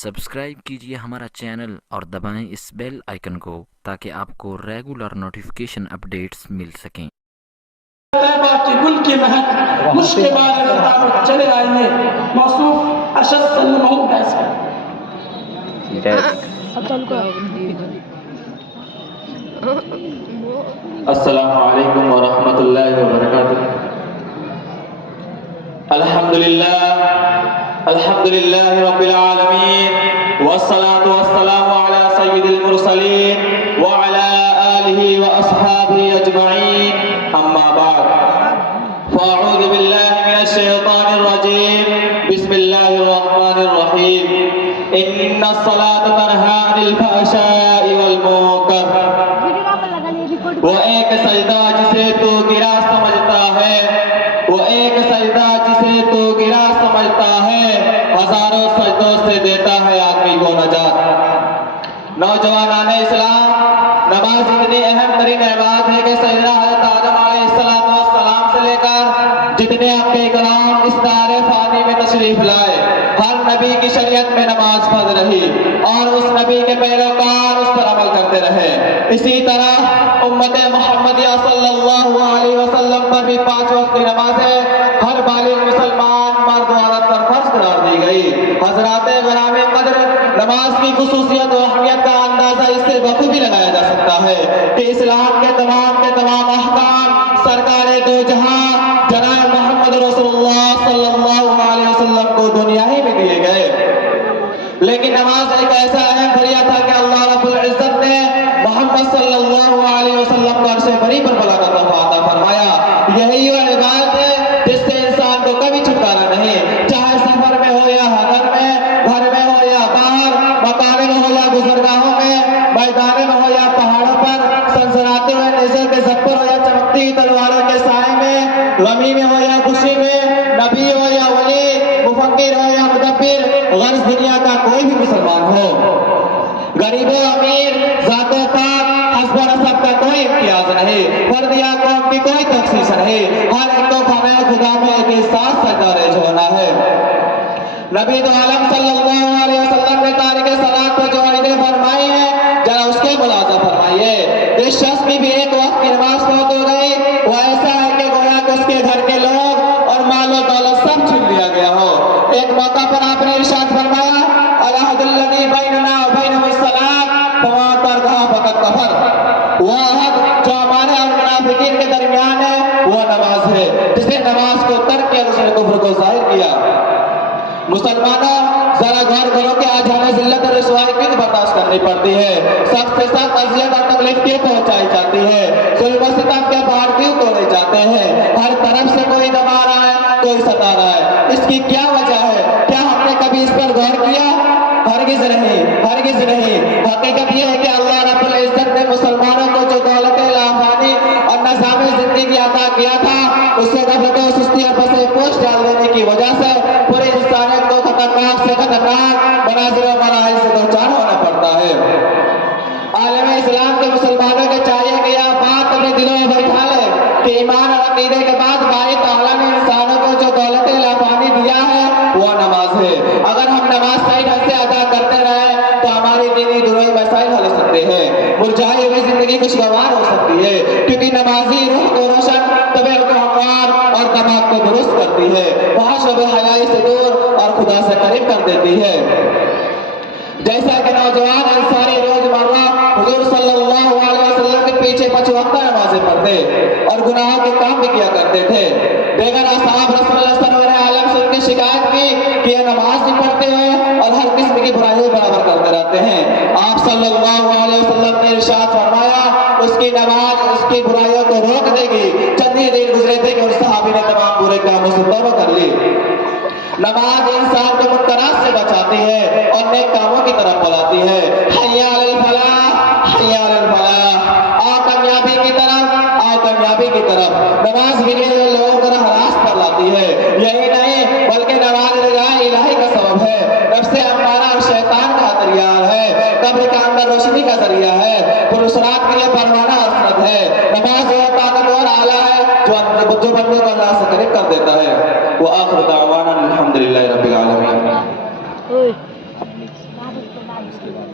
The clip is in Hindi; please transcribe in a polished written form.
सब्सक्राइब कीजिए हमारा चैनल और दबाएं इस बेल आइकन को ताकि आपको रेगुलर नोटिफिकेशन अपडेट्स मिल सकें। की गुल की महक मुश्क बार खिताब चले आएंगे मौसूफ अशद सल्लल्लाहु अलैहि वसल्लम। अस्सलामु अलैकुम व रहमतुल्लाहि व बरकातुहू। अल्हम्दुलिल्लाह रब्बिल आलमीन वस्सलातु वस्सलामु अला सय्यिदिल मुरसलीन व अला आलिहि व अस्हाबिहि अजमईन अम्मा बाद फ़अऊज़ु बिल्लाहि मिनश शैतानिर रजीम बिस्मिल्लाहिर रहमानिर रहीम इन्नस सलाता तन्हा अनिल फ़हशाइ वल मुनकर। वो एक सजदा जिसे तू गिरा समझता है, वो एक सजदा जिसे तू गिरा समझता है, हजारों सजदों से देता है आदमी को नजात। नौजवानाने इस्लाम, नमाज इतनी अहम तरीन इबादत है कि सजदा हज़रत आदम अलैहिस्सलाम से लेकर जितने अम्बिया किराम इस दारे फानी में तशरीफ लाए, हर नबी की शरीयत में नमाज फर्ज रही और उस नबी के पैरोकार उस पर अमल करते रहे। इसी तरह उम्मत मुहम्मदिया सल्लल्लाहु अलैहि वसल्लम पर भी 5 वक्त की नमाज़ें हर बालिग मुसलमान मर्द औरत पर फर्ज करार दी गई। हज़रात ग़रामे क़द्र नमाज की खुसूसियत और अहमियत का अंदाजा इससे बखूबी लगाया जा सकता है कि इस्लाम के तमाम अहकाम सरकारे दो जहां जनाब मोहम्मद रसूलुल्लाह सल्लल्लाहु अलैहि वसल्लम को दुनिया ही में दिए गए। लेकिन नमाज एक ऐसा अहम जरिया था कि अल्लाह रब्बुल इज्जत ने मोहम्मद सल्लल्लाहु अलैहि वसल्लम को अर्श बरी पर बलागत अता फरमाया। यही वो इबादत है जिससे इंसान को कभी छुटकारा नहीं, चाहे सफर में हो या हदर में, घर में हो या बाहर, मकाने में हो या गुजरगाहों में, मैदान में हो या पहाड़ों पर, सनसनाते हुए नेज़े के ज़फ़र हो या चमकती तलवारों के साए में, गमी में हो या खुशी में, नबी हो या वली, मुफक्किर हो या मुदब्बिर, गर्ज़ दुनिया का कोई भी मुसलमान हो, गरीब अमीर, ज़ातो पाक, हस्ब नसब का कोई इम्तियाज नहीं, फर्द या कौम की कोई तखसीस नहीं, हर एक को खाना खुदा में एक साथ सजदा रेज़ होना है। नबी दो आलम सल्लल्लाहु अलैहि वसल्लम ने तारिक सलात पर जो हदीसें फरमाई है जरा उसके मुलाजा फरमाइए। जिस शख्स की भी एक वक्त की नमाज फौत हो गई वो ऐसा है कि गोया कि उसके घर के लोग और मालो दौलत सब छीन लिया गया हो। एक मौका पर आपने इरशाद फरमाया अलहदुल्लज़ी बैनना व बैनहुस सलात फमन तरकहा फक़द कफ़र। वो अहद जो हमारे और मुनाफिकीन के दरमियान है वो नमाज है। जिसने नमाज को तर्क किया उसने कुफ्र को ज़ाहिर किया। मुसलमानों जरा गौर करो कि आज हमें जिल्लत और रुसवाई क्यों बर्दाश्त करनी पड़ती है, सख्त से सख्त अज़ियत और तकलीफ क्यों पहुंचाई जाती है, जुल्म सितम के पहाड़ क्यों तोड़े जाते हैं, हर तरफ से कोई दबा रहा है, कोई सता रहा है। इसकी क्या वजह है? क्या हमने कभी इस पर गौर किया? हरगिज़ नहीं, हरगिज़ नहीं। हकीकत यह है कि अल्लाह रब्बुल इज्जत ने मुसलमानों को जो दौलत लाफानी और निज़ाम ज़िंदगी अता किया था उससे गफलत और सुस्ती और बसे पोश डाल देने की वजह से पूरे इंसानियत को खतरनाक से खतरनाक मनाज़िर और मराहिल से दो चार होना पड़ता है। आलम इस्लाम के मुसलमानों के चाहिए कि यह बात अपने दिलों में बैठा ले कि ईमान और अकीदे के बाद बारी ताला ने इंसानों को जो दौलत लाफानी दिया है वह नमाज है। अगर हम नमाज सही ढंग से अदा करते रहे तो हमारी दीनी दुनियावी मसाइल हल हो सकते हैं, मुरझाई हुई जिंदगी खुशगवार हो सकती है, क्योंकि नमाजी रूह को रोशन, तबीयत को हमवार और दिमाग को दुरुस्त करती है, फहश व हयाई से दूर और खुदा से करीब कर देती है। जैसा कि नौजवान अंसारी रोजमर्रा हुजूर सल्लल्लाहु अलैहि वसल्लम के पीछे 5 वक्त नमाज़ें पढ़ते और गुनाहों के काम भी किया करते थे। बेगर असहाब रसूलुल्लाह सल्लल्लाहु अलैहि वसल्लम की शिकायत की कि ये नमाज नहीं पढ़ते हैं और हर किस्म की बुराई बराबर करते रहते हैं। आप सल्लल्लाहु अलैहि वसल्लम ने इरशाद फरमाया उसकी नमाज उसकी बुराइयों को रोक देगी। चंद ही दिन गुजरे थे कि उस सहाबी ने तमाम बुरे कामों से तौबा कर ली। नमाज इंसान को मुनकरात से बचाती है और नेक कामों की तरफ बुलाती है। हय्या अलल फलाह, हय्या अलल फलाह, आओ कामयाबी की तरफ, आओ कामयाबी की तरफ। नमाज गिरे हुए लोगों को राह पर लाती है। यही नहीं बल्कि नमाज रज़ाए इलाही का सबब है, नफ्से अम्मारा और शैतान का हथियार है, कब्र के अंदर रोशनी का जरिया है, पुरुषरात के लिए परवाना असरत है। नमाज वो ताकतवर आला है जो बंदे को अल्लाह से करीब कर देता है। वो आखिर दावाना अल्हम्दुलिल्लाहि रब्बिल आलमीन। इसके बाद